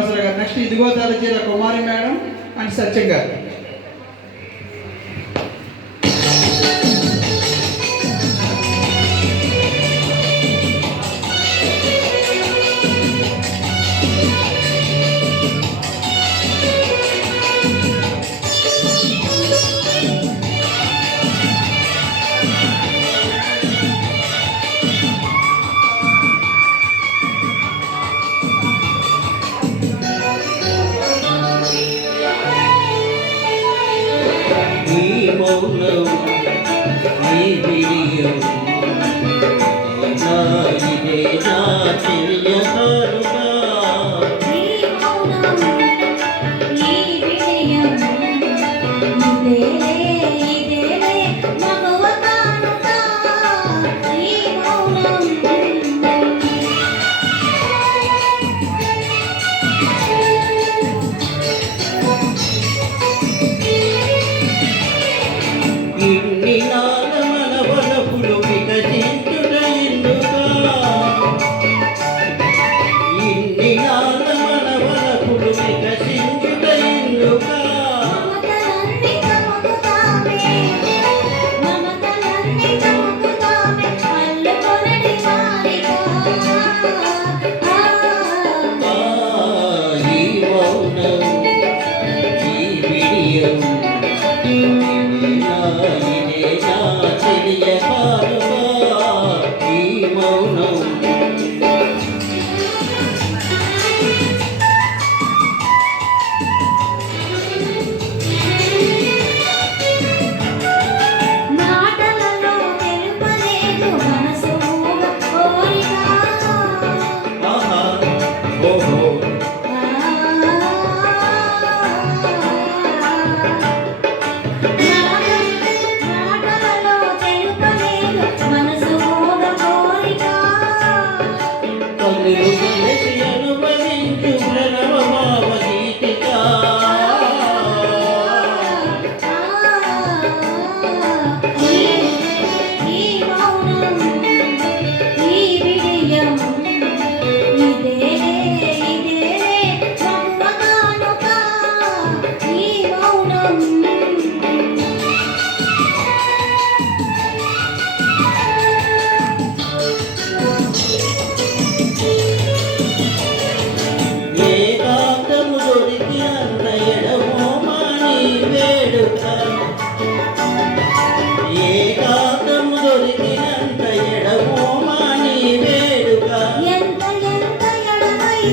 శ్రీనివాసరావు గారు. నెక్స్ట్ ఇదిగో తలచీర కుమారి madam and సత్యం గారు. Nee bhi ho, nee bhi Amén.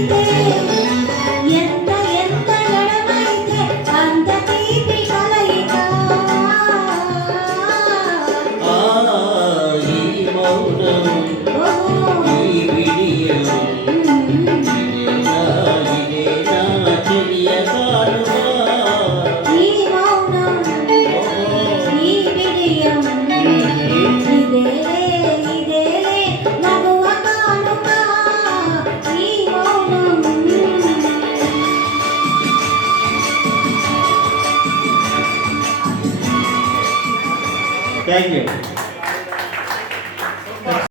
Baby Thank you.